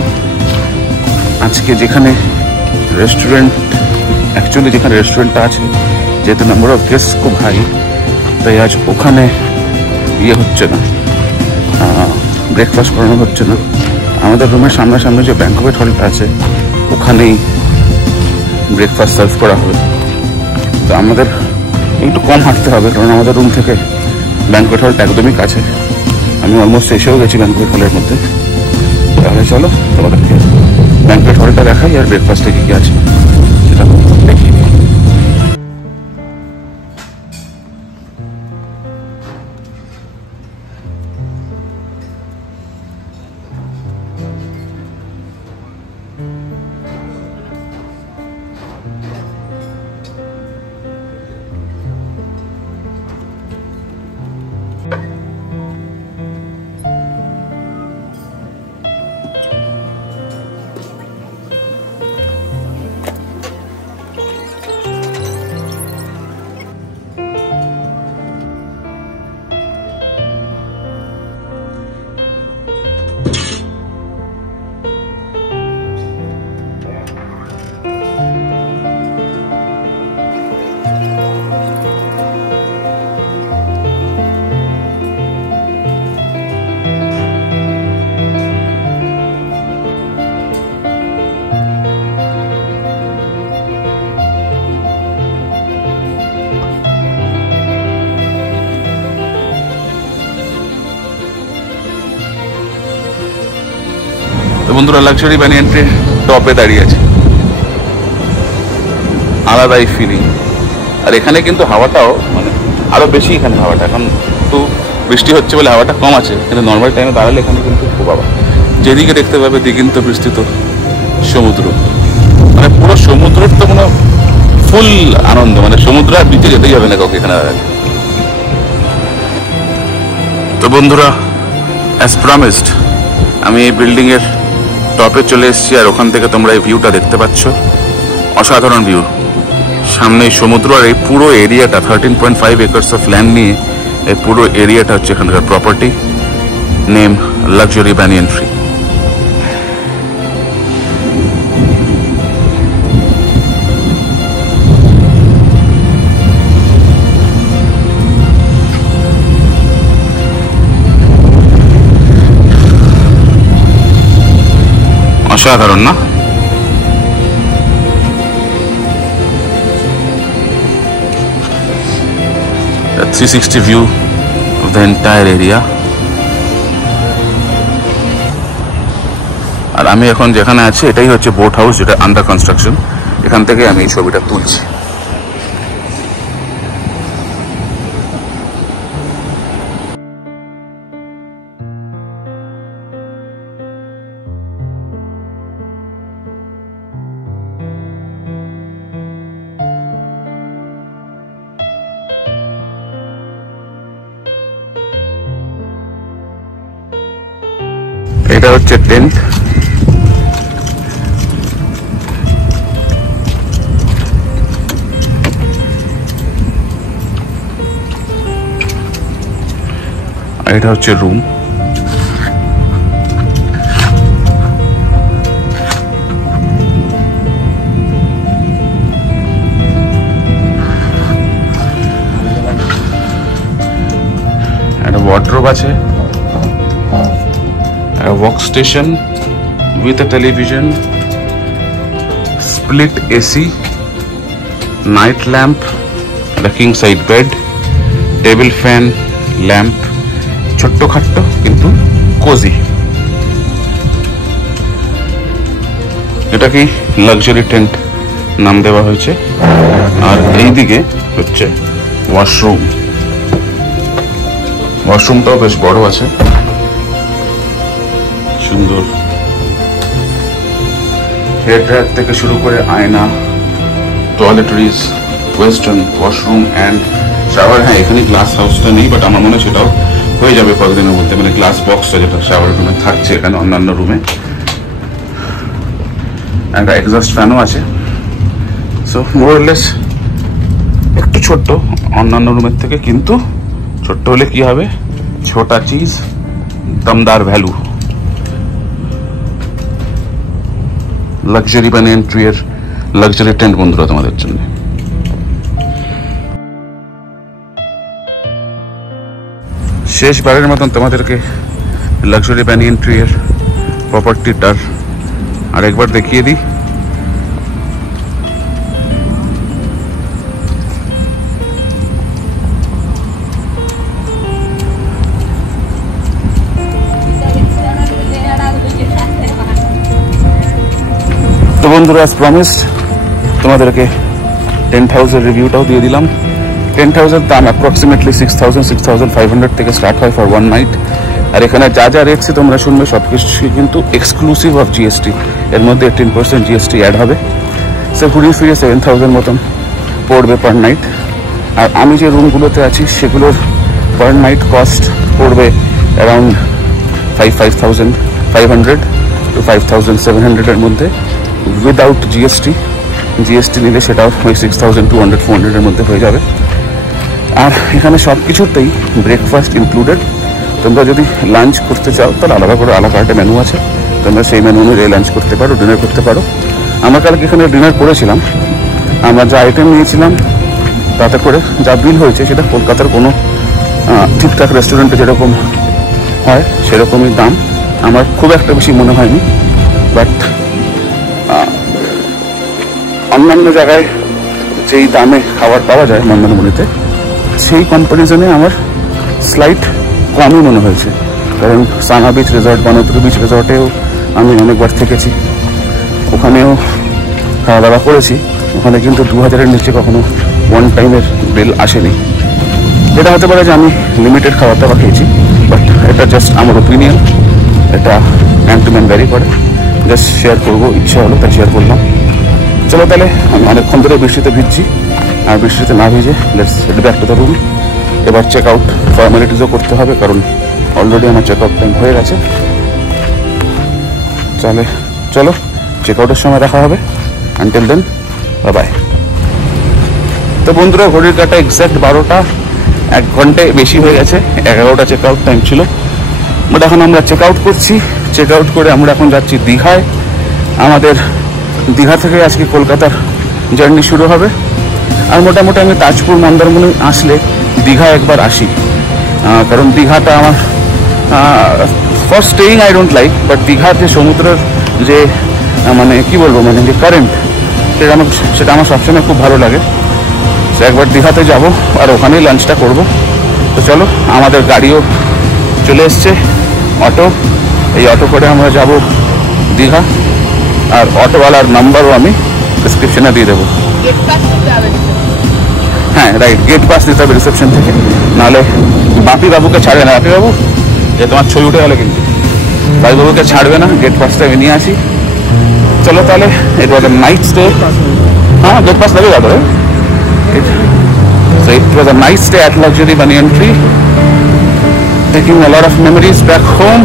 আজকে যেখানে রেস্টুরেন্টটা আছে, যেহেতু নাম্বার অফ গেস্ট খুব হাই, তাই আজ ওখানে হচ্ছে না, ব্রেকফাস্ট করানো হচ্ছে না। আমাদের রুমের সামনাসামনি যে ব্যাঙ্কোয়েট হলটা আছে, ওখানেই ব্রেকফাস্ট সার্ভ করা হবে। তো আমাদের একটু কম হাঁটতে হবে, কারণ আমাদের রুম থেকে ব্যাঙ্কোয়েট হলটা একদমই কাছে। আমি অলমোস্ট এসেও গেছি ব্যাঙ্কোয়েট হলের মধ্যে। তাহলে চলো তোমাদেরকে ব্যাঙ্কোয়েট হলটা দেখাই, আর ব্রেকফাস্টে কি কি আছে সেটা দেখিয়ে দিই। তো বন্ধুরা, লাক্সারি ব্যানিয়ানট্রি টপে দাঁড়িয়ে আছে, আলাদাই ফিলিং। আর এখানে কিন্তু হাওয়াটাও মানে আরো বেশি, এখানে হাওয়াটা এখন একটু বৃষ্টি হচ্ছে বলে হাওয়াটা কম আছে, কিন্তু নর্মাল টাইমে দাঁড়ালে এখানে কিন্তু খুব বাবা, যেদিকে দেখতে পাবে দিগন্ত বিস্তৃত সমুদ্র, মানে পুরো সমুদ্রের তো কোনো ফুল আনন্দ, মানে সমুদ্র আর বিচে যেতেই হবে না কাউকে এখানে দাঁড়ালে। তো বন্ধুরা, অ্যাজ প্রমিসড আমি এই বিল্ডিং এর টপে চলে এসেছি, আর ওখান থেকে তোমরা এই ভিউটা দেখতে পাচ্ছ, অসাধারণ ভিউ। সামনেই সমুদ্র, আর এই পুরো এরিয়াটা 13.5 একর্স অফ ল্যান্ড নিয়ে এই পুরো এরিয়াটা হচ্ছে এখানকার property, name luxury banyan tree. অসাধারণ না? A 360 view of the entire area. আর আমি এখন যেখানে আছি এটাই হচ্ছে বোট হাউস, যেটা আন্ডার কনস্ট্রাকশন। এখান থেকে আমি এই ছবিটা তুলছি। এটা হচ্ছে টেন্ট। আর এটা হচ্ছে রুম। একটা ওয়ার্ডরোব আছে, a workstation with a television, split AC, night lamp, and a king side bed, table fan, lamp, ছোট্ট খাট্ট কিন্তু কোজি। এটাকে লাক্সারি টেন্ট নাম দেওয়া হয়েছে। আর এইদিকে হচ্ছে ওয়াশরুম। ওয়াশরুমটাও বেশ বড় আছে, সুন্দর। হেয়ার ড্রায়ার থেকে শুরু করে আয়না, toiletries, western washroom and shower. হ্যাঁ, এখানে গ্লাস হাউসটা নেই, বাট আমার মনে হয় সেটাও হয়ে যাবে কয়েকদিনের মধ্যে, মানে গ্লাস বক্সটা যেটা শাওয়ার রুমে থাকছে এখানে অন্যান্য রুমে। একটা এক্সস্ট ফ্যানও আছে। সো মোরলেস একটু ছোট্ট অন্যান্য রুমের থেকে, কিন্তু ছোট্ট হলে কি হবে, ছোটা চিজ দমদার ভ্যালু। লাক্সারি বানিয়ান ট্রি এর লাক্সারি টেন্ট বন্ধুরা তোমাদের জন্য। শেষবারের মতন তোমাদেরকে লাক্সারি বানিয়ান ট্রি এর প্রপার্টিটার আরেকবার দেখিয়ে দিই। তো বন্ধুরা, অ্যাজ প্রমিসড তোমাদেরকে টেন্ট হাউসের রিভিউটাও দিয়ে দিলাম। টেন্ট হাউসের দাম অ্যাপ্রক্সিমেটলি 6,500 থেকে স্টার্ট হয় ফর ওয়ান নাইট। আর এখানে যা যা রেটসে তোমরা শুনবে সব কিছুই কিন্তু এক্সক্লুসিভ অফ জিএসটি। এর মধ্যে 18% জিএসটি অ্যাড হবে। সে ঘুরিয়ে ফিরিয়ে 7,000 মতন পড়বে পার নাইট। আর আমি যে রুমগুলোতে আছি সেগুলোর পার নাইট কস্ট পড়বে অ্যারাউন্ড 5,500 to 5,700 এর মধ্যে উইদাউট জিএসটি। জিএসটি নিলে সেটাও ওই 6,200-400 এর মধ্যে হয়ে যাবে। আর এখানে সব কিছুতেই ব্রেকফাস্ট ইনক্লুডেড। তোমরা যদি লাঞ্চ করতে চাও তাহলে আলাদা করে আলাদা মেনু আছে, তোমরা সেই মেনু অনুযায়ী লাঞ্চ করতে পারো, ডিনার করতে পারো। আমরা কালকে এখানে ডিনার করেছিলাম। আমরা যা আইটেম নিয়েছিলাম তাতে করে যা বিল হয়েছে সেটা কলকাতার কোনো ঠিকঠাক রেস্টুরেন্টে যেরকম হয় সেরকমই দাম। আমার খুব একটা বেশি মনে হয়নি, বাট অন্যান্য জায়গায় যেই দামে খাবার পাওয়া যায় মন্দারমণিতে, সেই কম্পারিজনে আমার স্লাইট কমই মনে হয়েছে। কারণ সানা বিচ রিসর্ট, বনতুরি বিচ রিসর্টেও আমি অনেকবার থেকেছি, ওখানেও খাওয়া দাওয়া করেছি। ওখানে কিন্তু 2,000-এর নিচে কখনো ওয়ান টাইমের বিল আসেনি। এটা হতে পারে যে আমি লিমিটেড খাবার দাবার খেয়েছি, বাট এটা জাস্ট আমার ওপিনিয়ন, এটা ম্যান টু ম্যান ভ্যারি করে। জাস্ট শেয়ার করবো, ইচ্ছা হলো তাই শেয়ার করলাম। চলো তাহলে, আমি অনেকক্ষণ ধরে বৃষ্টিতে ভিজছি, আর বৃষ্টিতে না ভিজে let's head back to the room. এবার চেক আউট ফর্মালিটিসও করতে হবে, কারণ অলরেডি আমার চেক আউট টাইম হয়ে গেছে। চলো চেক আউটের সময় দেখা হবে। Until then, bye. তো বন্ধুরা, ঘড়ির কাটা এক্স্যাক্ট 12টা, 1 ঘন্টায় বেশি হয়ে গেছে। 11টা চেক আউট টাইম ছিল, বাট এখন আমরা চেক আউট করছি। চেক আউট করে আমরা এখন যাচ্ছি দীঘায়। আমাদের দীঘা থেকে আজকে কলকাতার জার্নি শুরু হবে। আর মোটামুটি আমি তাজপুর মন্দারমণি আসলে দীঘা একবার আসি, কারণ দীঘাটা আমার for staying I don't like, but দীঘার যে সমুদ্রের যে মানে কি বলবো, মানে যে কারেন্ট, সেটা আমার সবসময় খুব ভালো লাগে। তো একবার দীঘাতে যাব আর ওখানেই লাঞ্চটা করব। তো চলো, আমাদের গাড়িও চলে এসছে, অটো। এই অটো করে আমরা যাব দীঘা, আর অটোওয়ালার নাম্বারও আমি ডিসক্রিপশনে দিয়ে দেবো। হ্যাঁ রাইট, গেট পাস দিতে হবে রিসেপশন থেকে, নাহলে বাপি বাবুকে ছাড়বে না। বাপি বাবু, যে তোমার ছবি উঠে গেলে কিন্তু বাপি বাবুকে ছাড়বে না, গেট পাসটা আমি নিয়ে আসি। চলো তাহলে, ইট ওয়াজ আ নাইট স্টে। হ্যাঁ, গেট পাস लगेगा तो। So it was a nice stay at Luxury Banyan Tree, taking a lot of memories back home.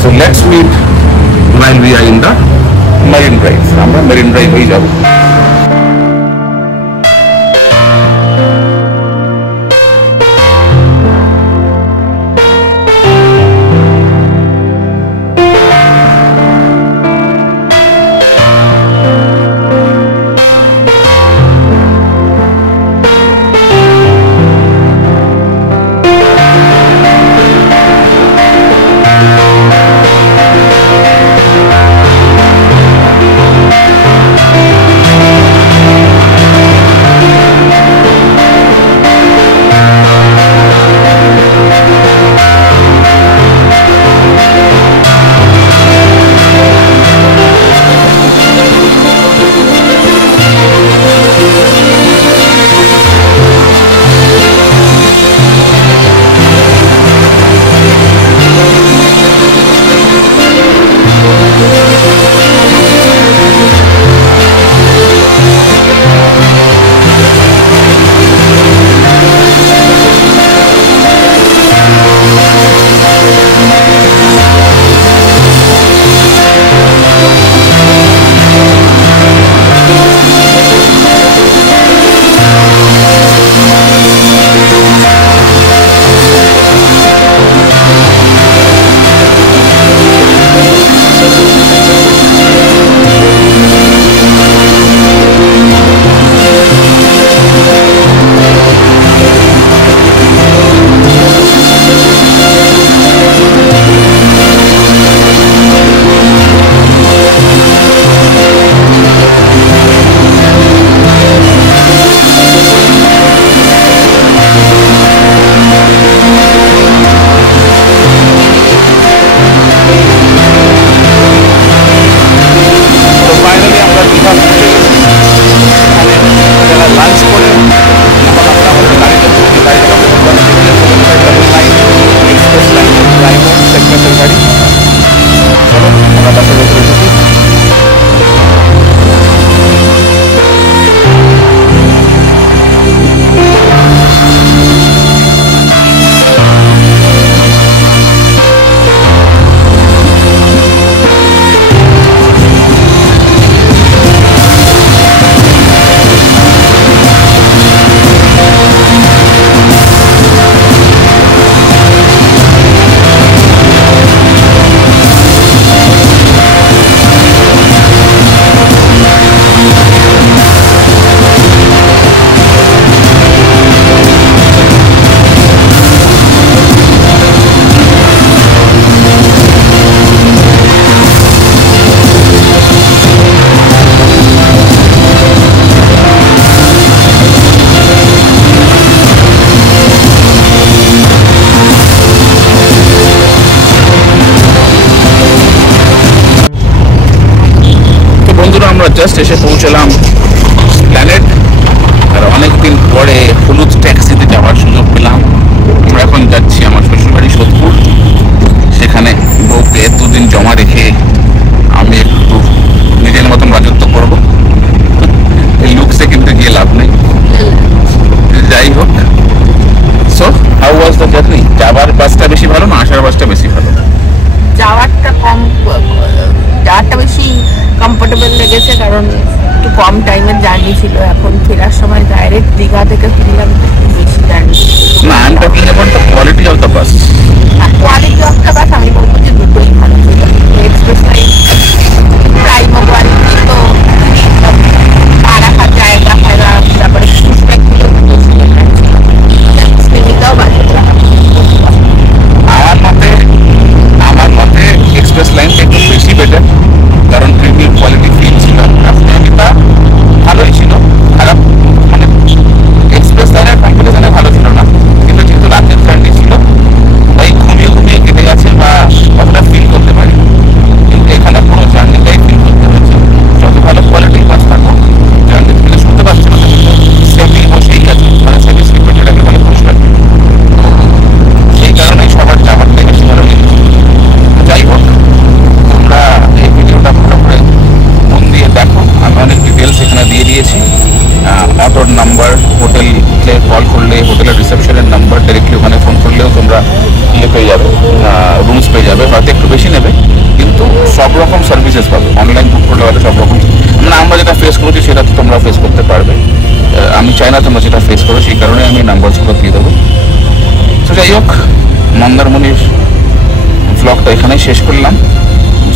So let's meet while we are in the Marine Drive. আমরা Marine Drive হয়ে যাব। আমরা জাস্ট এসে পৌঁছলাম প্ল্যানেট। আর অনেকদিন পরে হলুদ ট্যাক্সিতে যাওয়ার সুযোগ পেলাম। আমরা এখন যাচ্ছি আমার শ্বশুরবাড়ি সোদপুর। সেখানে বউকে এতদিন জমা রেখে আমি একটু নিজের মতন রাজত্ব করব। এই লুকসে কিন্তু গিয়ে লাভ নেই। যাই হোক, so how was the journey? যাওয়ার বাসটা বেশি ভালো না আসার বাসটা বেশি ভালো? যাওয়ারটা বেশি কমফোর্টেবল লেগেছে, কারণ একটু কম টাইমের জার্নি ছিল। এখন ফেরার সময় ডাইরেক্ট দীঘা থেকে ফিরলাম, একটু বেশি জার্নি। না, I am talking about the quality of the bus. Quality of the bus আমি বলবো যে দুটোই ভালো ছিল। এক্সপ্রেস লাইন প্রাইমো কোয়ালিটি, তো পা রাখার জায়গা ফায়দা, তারপরে স্পিনিংটাও বাজে। আমার মতে এক্সপ্রেস লাইনটা একটু বেশি বেটার, কারণ প্রিমিয়াম কোয়ালিটি ফিল ছিল। রাফটামিটা ভালোই ছিল, খারাপ মানে এক্সপ্রেস লাইনের কম্পিটিশনে ভালো ছিল না। কিন্তু যেহেতু রাতের জার্নি ছিল, তাই ঘুমিয়ে ঘুমিয়ে কেটে গেছে বা অতটা ফিল করতে পারি। কিন্তু এখানে পুরো জার্নিটাই ফিল করতে হয়েছে। যত ভালো কোয়ালিটির বাস থাকো, জার্নি ফিলে শুনতে পাচ্ছি না, সেমি বসেই আছে, মানে সেমি স্লিপার যেটাকে বলে পরিষ্কার। সেই কারণেই সবার যাওয়ারটাই বেশি ভালো লেগেছে। যাই হোক, তোমরা এই ভিডিওটা ভালো করে মন দিয়ে দেখো। আমি অনেক ডিটেলস এখানে দিয়ে দিয়েছি। অটোর নাম্বার, হোটেলে কল করলে হোটেলের রিসেপশনের নাম্বার, ডাইরেক্টলি ওখানে ফোন করলেও তোমরা ইয়ে পেয়ে যাবে, রুমস পেয়ে যাবে। হয়তো একটু বেশি নেবে, কিন্তু সব রকম সার্ভিসেস পাবে। অনলাইন বুক করলে হয়তো সব রকম, মানে আমরা যেটা ফেস করেছি সেটা তো তোমরা ফেস করতে পারবে। আমি চাই না তোমরা সেটা ফেস করো, সেই কারণে আমি নাম্বারগুলো দিয়ে দেবো। তো যাই হোক, মন্দারমণির ব্লগটা এখানেই শেষ করলাম।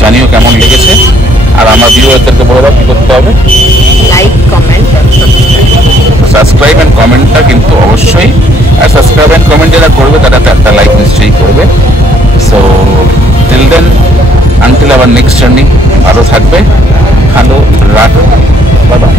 জানিও কেমন লেগেছে। আর আমার ভিউয়ারদেরকে বলে দাও কী করতে হবে। লাইক, কমেন্ট, সাবস্ক্রাইব অ্যান্ড কমেন্টটা কিন্তু অবশ্যই। আর সাবস্ক্রাইব অ্যান্ড কমেন্ট যারা করবে তারা তো একটা লাইক নিশ্চয়ই করবে। So till then, until our next journey, ভালো থাকবে, ভালো রাখো, বাই বাই।